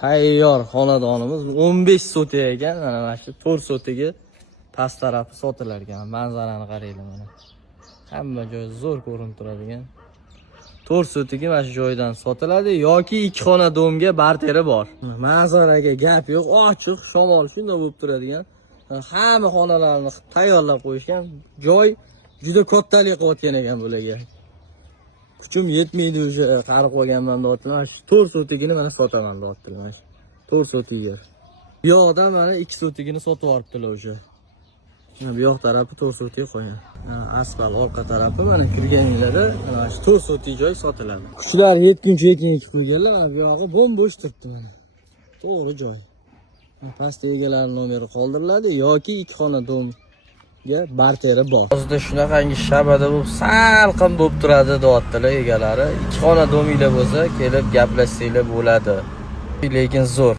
tayyor xonadonimiz 15 sotiga ekan. Mana shu 4 sotiga past tarafi sotilar ekan. Manzarani qaranglar mana. Hamma joy zo'r ko'rinib turadigan. 4 sotiga mana shu joydan sotiladi yoki 2 xonadonga barteri bor. Manzaraga gap yo'q, ochiq, shamol shunday bo'lib turadigan. Hamma xonalarni tayyorlab qo'yishgan. Joy juda kattalik qilayotgan ekan bularga. Kuchim yetmaydi o'sha qarib qolganman deyaptilar. Shu 4 sotigini mana sotaman deyaptilar. 4 sotiga. Bu yoqda mana 2 sotigini sotib yuboribdilar o'sha. Bu yoq tarafi 4 sotiga qo'ygan. Asfalt orqa tarafi mana kirganinglarda mana shu 4 sotik joy sotiladi. Kuchlar yetguncha ekin qo'yganlar, mana bu yog'i bo'sh turibdi mana. To'g'ri joy. Pastda egalarining nomeri qoldiriladi yoki 2 xonadonga barteri bor. Hozirda shunaqangi shabada bo'lib, salqin bo'lib turadi deyaptilar egalari. 2 xonadoninglar bo'lsa, kelib gaplashsanglar bo'ladi. Lekin zo'r.